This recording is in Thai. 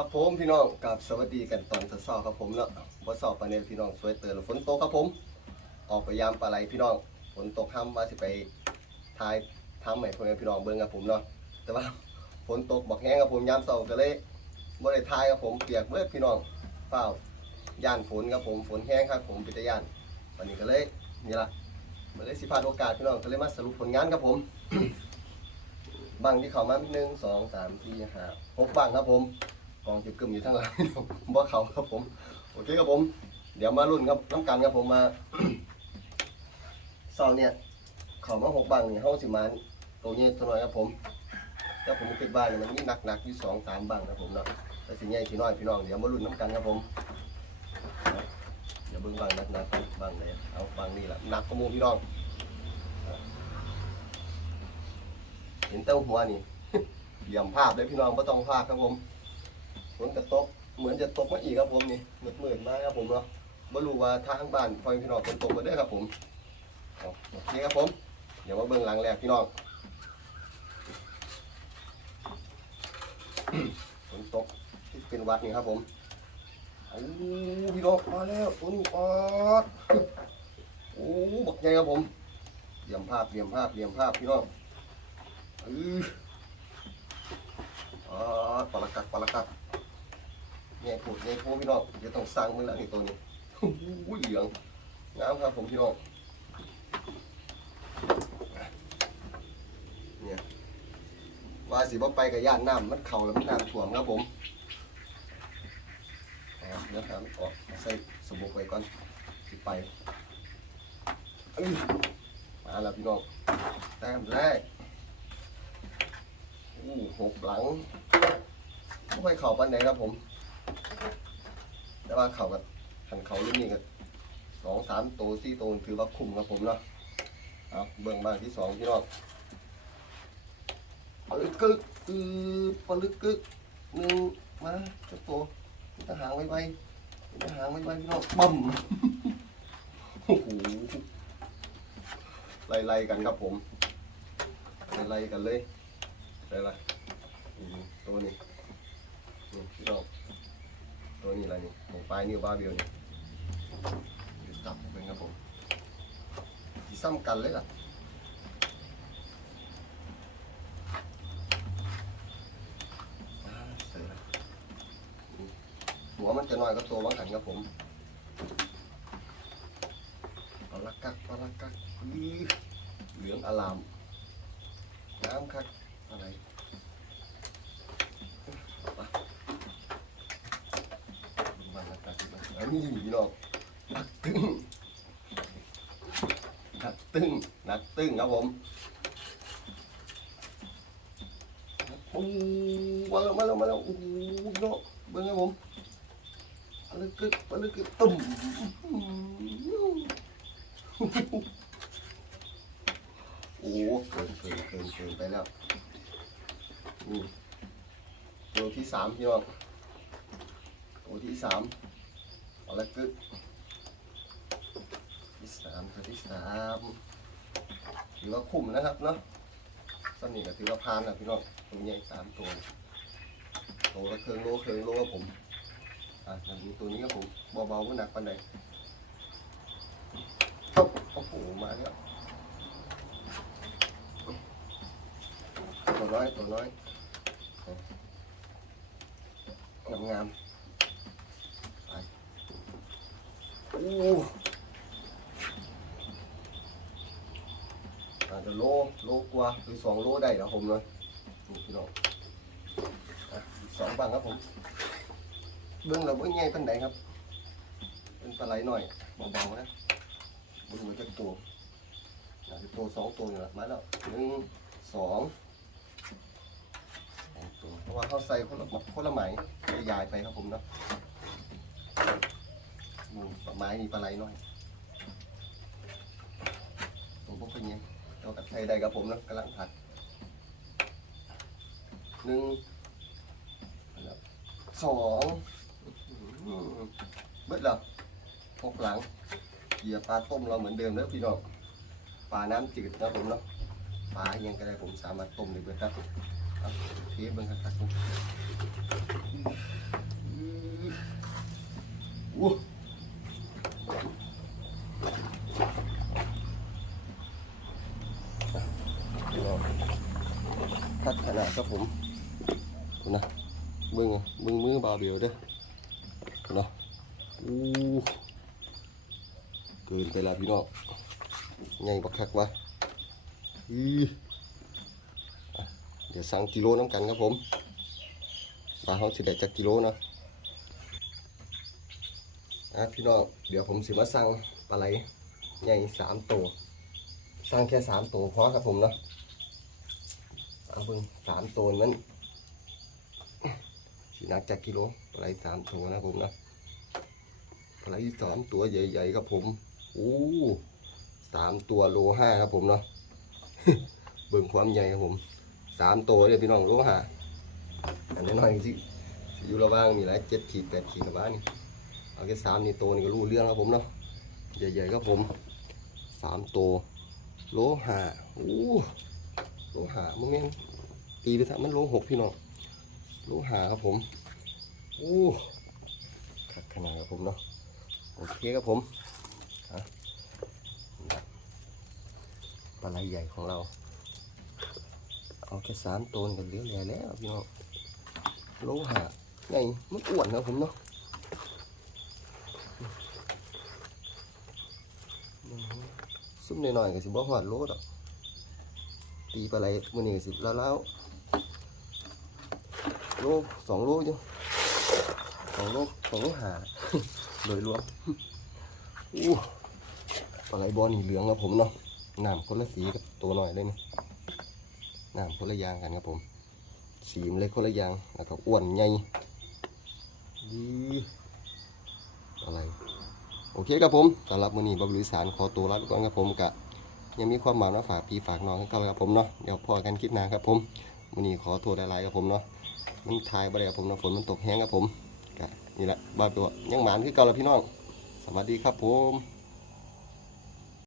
ครับผมพี่น้องกับสวัสดีกันตอนเช้าๆครับผมเนาะบ่สอบปานนี้พี่น้องสวยเตือนฝนตกครับผม ออกไปยามปลาไหลพี่น้องฝนตกห้ามว่าสิไปทายทำให้พ่อแม่พี่น้องเบิ่งครับผมเนาะแต่ว่าฝนตกบอกแห้งครับผมยามเช้าก็เลยบ่ได้ทายครับผมเปียกเบิดพี่น้องเปล่าย่านฝนครับผมฝนแห้งครับผมเป็นตย่านวันนี้ก็เลยนี่ละมันเลยสิพลาดโอกาสพี่น้องก็เลยมาสรุปผลงานครับผม บังที่เขามาหนึ่งสองสามสี่ห้าหกบังครับผม กองจะกึมอยู่ทั้งหลังบ่เขาครับผม โอเคครับผม เดี๋ยวมารุ่นครับน้ำกันครับผมมาเสาร์เนี่ยเขามาหกบังเนี่ยเขาสิมาตัวนี้ตัวน้อยครับผมแล้วผมคิดว่าเนี่ยมันมีหนักๆอยู่สองสามบังครับผมเนาะแต่สิ่งใหญ่สิน้อยพี่น้องเดี๋ยวมารุ่นน้ำกันครับผมเดี๋ยวเบิ่งบังนักๆบังไหนเอาบังนี่แหละหนักกว่าหมูพี่น้อง เห็นเต้าหัวนี่เหลี่ยมภาพเลยพี่น้องไม่ต้องภาพครับผม ฝนกระตกเหมือนจะตกมาอีกครับผมนี่มืดๆมากครับผมเนาะไม่รู้ว่าทางบ้านพอยพี่น้องฝนตกมาได้ครับผมโอเคครับผม เดี๋ยวมาเบื้องหลังแรกพี่น้องฝนตกที่เป็นวัดนี่ครับผมโอ้พี่น้องมาแล้วตัวนี้ปอดโอ้บักใหญ่ครับผมเหลี่ยมภาพเหลี่ยมภาพเหลี่ยมภาพพี่น้องอืออ๋อปลากัดปลากั ดไงผูดไงพูพี่น้องเดี๋ยวต้องสั่งมือแล้วนี่ตัวนี้อุ้ยเหลืองงามครับผมพี่น้องเนี่ยว่าสิบ่ไปกับย่านน้ำมันเข่าแล้วมันน้ำท่วมครับผมเดี๋ยวทำออกใส่สมุกไว้ก่อนสิไปมาแล้วพี่น้องแต้มแรกอู้หกหลังไม่เข่าปันไหนครับผม ว่าเขากับขันเขารุ่นนี้กับสองสามตัวสี่ตัวถือว่าคุ้มครับผมเนาะเอาเบื้องบ้านที่สองพี่น้องปลึกกึกอือปลึกกึกหนึ่งมาเจ้าตัวมีทหารไว้ไว้มีทหารไว้ไว้พี่น้องปั๊มโอ้โหไล่ๆกันครับผมไล่ๆกันเลยไละอืมตัวนี้นี่พี่น้อง ตัวนี้อะไรนี่ของปลายนิ้วบาเบียวนี่จับเป็นครับผมที่ซ้ำกันเลยล่ะหัวมันจะน้อยก็ตัวบางหันครับผมเอากักเอากักเหลืองอลามน้ำคักอะไรมันละ กันอันนี้พี่น้องหนักตึ้งหนักตึ้งหนักตึ้งครับผมโอ้มาแล้วมาแล้วมาแล้วโอ้โหพี่น้องเบิ้งครับผมปลึกกึกปลึกกึกตุ่มโอ้เกินเกินเกินเกินไปแล้วตัวที่สามพี่น้องตัวที่สาม เอาละกึที่สามตัวที่สามถือว่าคุ้มนะครับเนาะสนิทก็ถือว่าพานนะพี่น้องตัวใหญ่สามตัวตัวละเครื่องโลเครื่องโลครับผมอะมาดูตัวนี้ครับผมเบาๆไม่หนักปันใดครับโอ้โหมาแล้วตัวน้อยตัวน้อยงามงามๆไปโอาจจะโลโลกว่าหรือสองโลได้นะผมเลยพี่น้องอสองบังครับผมเบื้องเราเบื้องใหญ่ปันไหนครับ เป็นปลาไหลหน่อยเบาๆนะเบื้องหัวจะตัวอาจจะตัวสองตัวอยู่ละมาแล้วหนึ่งสองสองตัวเพราะว่าเขาใส่คนละคนละไหมยายไปครับผมเนาะ อืมปลาไม้นี่ปลาไหลน่อยตัวพวกเป็นยังเรากับไทยได้ครับผมนะกำลังผัดหนึ่งสองเบิดแล้วหกหลังเหยียบปลาต้มเราเหมือนเดิมแล้วพี่น้องปลาน้ำจืดนะผมเนาะปลายังก็ได้ผมสามารถต้มได้เบิดครับเทเบิ้งครับครับ ครับผมนะเบิ้งเบิ้งมือบาเบียวเด้อเนาะอู้เกินไปแล้วพี่น้องใหญ่บักคักวะอีอะเดี๋ยวสั่งกิโลน้ำกันครับผมปลาเขาสิได้จักกิโลนะอะพี่น้องเดี๋ยวผมสิมาสั่งปลาไหลใหญ่สามตัวสั่งแค่สามตัวพอครับผมเนาะ เอาเบิ่งสามตัวนั้นสีนักจากกิโลปลาไหลสามตัวนะผมนะปลาไหลสามตัวใหญ่ๆครับผมโอ้สามตัวโลห้าครับผมเนาะเบิ่งความใหญ่ครับผมสามตัวเนี่ยพี่น้องโลห้าอันน้อยๆสิสอยู่ระว่างนี่แหละเจ็ดขีดแปดขีดกับบ้านนี่เอาแค่สามนี่ตัวนี่ก็รู้เรื่องครับผมเนาะใหญ่ๆครับผมสามตัวโลห้าโอ้โลหะมึงเนี่ย ตีไปทำมันโลหกพี่น้องโลหะครับผมโอ้ขัดขนาดครับผมเนาะโอเคครับผมปลาไหลใหญ่ของเรา เอาแค่สามตัวนี่ก็เหลือแหล่แล้วพี่น้องโลหะไงมันอ้วนครับผมเนาะซุ่มหน่อยๆก็สิบ่หอดโลดอกตีปลาไหลมือนี่สิแล้วแล้ว โลสองโลอยู่สองโลสองโลหาโดยรวมอู้ปลาไหลบอลนี่เหลืองครับผมเนาะน้ำคนละสีกับตัวหน่อยเลยนี่น้ำคนละยางกันครับผม สีมันเลยคนละยางแล้วก็อ้วนใหญ่ดีปลาไหลโอเคครับผมสำหรับมือนี้บริสารขอตัวลาไปก่อนครับผมกะยังมีความหมายมาฝากพี่ฝากน้องให้กันครับผมเนาะเดี๋ยวพอกันคลิปหน้าครับผมวันนี้ขอโทษหลายๆครับผมเนาะ มันทายไปเลยครับผมนะฝนมันตกแห้งครับผมนี่แหละบ้านตัวยังหมานคือเก่าแล้วพี่น้อง สวัสดีครับผม